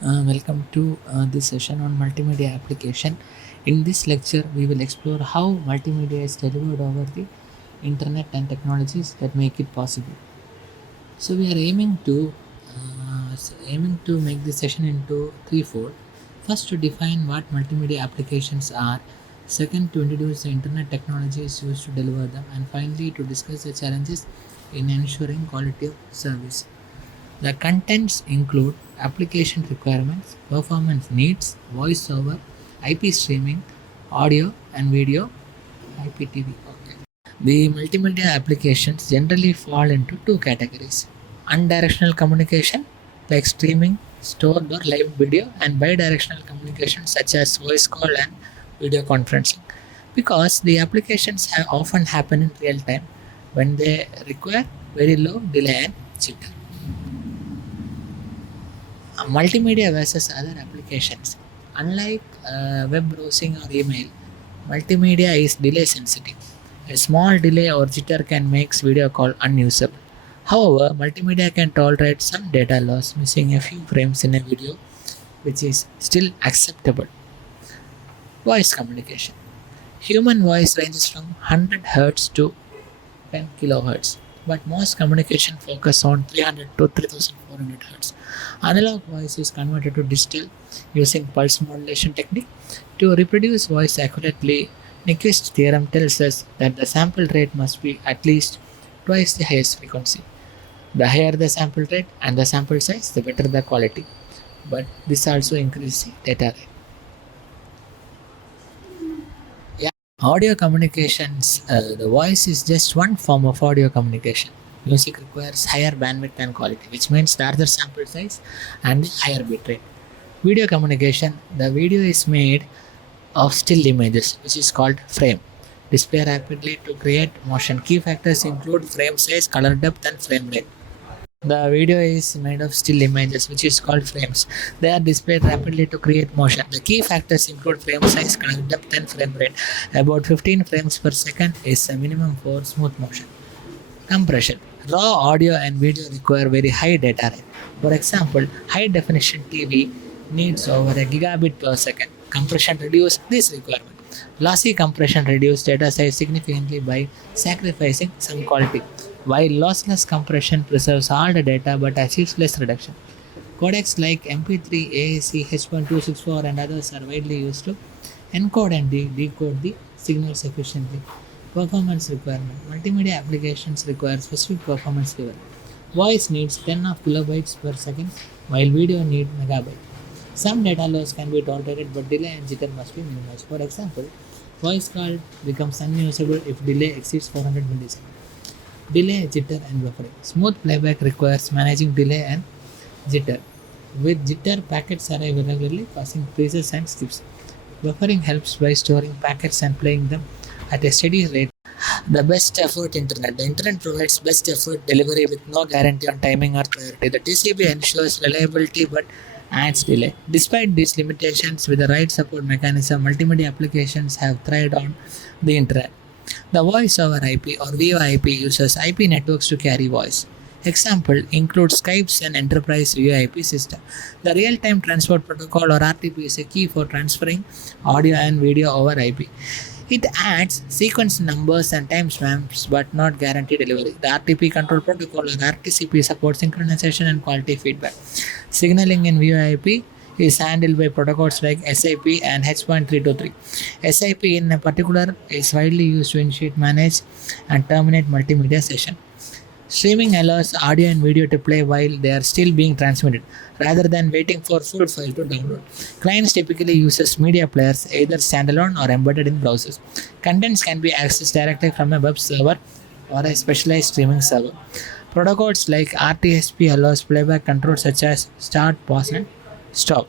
Welcome to this session on multimedia application. In this lecture, we will explore how multimedia is delivered over the internet and technologies that make it possible. So we are aiming to make this session into threefold. First, to define what multimedia applications are. Second, to introduce the internet technologies used to deliver them, and finally, to discuss the challenges in ensuring quality of service. The contents include application requirements, performance needs, voiceover, IP streaming, audio and video, IPTV. Okay. The multimedia applications generally fall into two categories: unidirectional communication, like streaming, stored or live video, and bidirectional communication, such as voice call and video conferencing. Because the applications often happen in real time when they require very low delay and jitter. Multimedia versus other applications. Unlike web browsing or email, multimedia is delay sensitive. A small delay or jitter can make video call unusable. However, multimedia can tolerate some data loss, missing a few frames in a video, which is still acceptable. Voice communication. Human voice ranges from 100 Hz to 10 kHz, but most communication focus on 300 to 3400 Hz. Analog voice is converted to digital using pulse modulation technique. To reproduce voice accurately, Nyquist's theorem tells us that the sample rate must be at least twice the highest frequency. The higher the sample rate and the sample size, the better the quality. But this also increases the data rate. Yeah. Audio communications, the voice is just one form of audio communication. Music requires higher bandwidth and quality, which means larger sample size and higher bitrate. Video communication, the video is made of still images, which is called frame. Display rapidly to create motion. Key factors include frame size, color depth, and frame rate. The video is made of still images, which is called frames. They are displayed rapidly to create motion. The key factors include frame size, color depth, and frame rate. About 15 frames per second is a minimum for smooth motion. Compression. Raw audio and video require very high data rate. For example, high definition TV needs over a gigabit per second. Compression reduces this requirement. Lossy compression reduces data size significantly by sacrificing some quality, while lossless compression preserves all the data but achieves less reduction. Codecs like MP3, AAC, H.264, and others are widely used to encode and decode the signals efficiently. Performance requirement. Multimedia applications require specific performance level. Voice needs 10 of kilobytes per second, while video needs megabyte. Some data loss can be tolerated, but delay and jitter must be minimized. For example, voice call becomes unusable if delay exceeds 400 milliseconds. Delay, jitter, and buffering. Smooth playback requires managing delay and jitter. With jitter, packets arrive irregularly, causing freezes and skips. Buffering helps by storing packets and playing them at a steady rate. The best effort internet. The internet provides best effort delivery with no guarantee on timing or priority. The TCP ensures reliability but adds delay. Despite these limitations, with the right support mechanism, multimedia applications have thrived on the internet. The voice over IP or VoIP uses IP networks to carry voice. Example includes Skype's and enterprise VoIP system. The real-time transport protocol or RTP is a key for transferring audio and video over IP. It adds sequence numbers and timestamps but not guarantee delivery. The RTP control protocol or RTCP supports synchronization and quality feedback. Signaling in VoIP is handled by protocols like SIP and H.323. SIP in particular is widely used to initiate, manage, and terminate multimedia session. Streaming allows audio and video to play while they are still being transmitted, rather than waiting for full file to download. Clients typically uses media players, either standalone or embedded in browsers. Contents can be accessed directly from a web server or a specialized streaming server. Protocols like RTSP allows playback controls such as start, pause, and stop.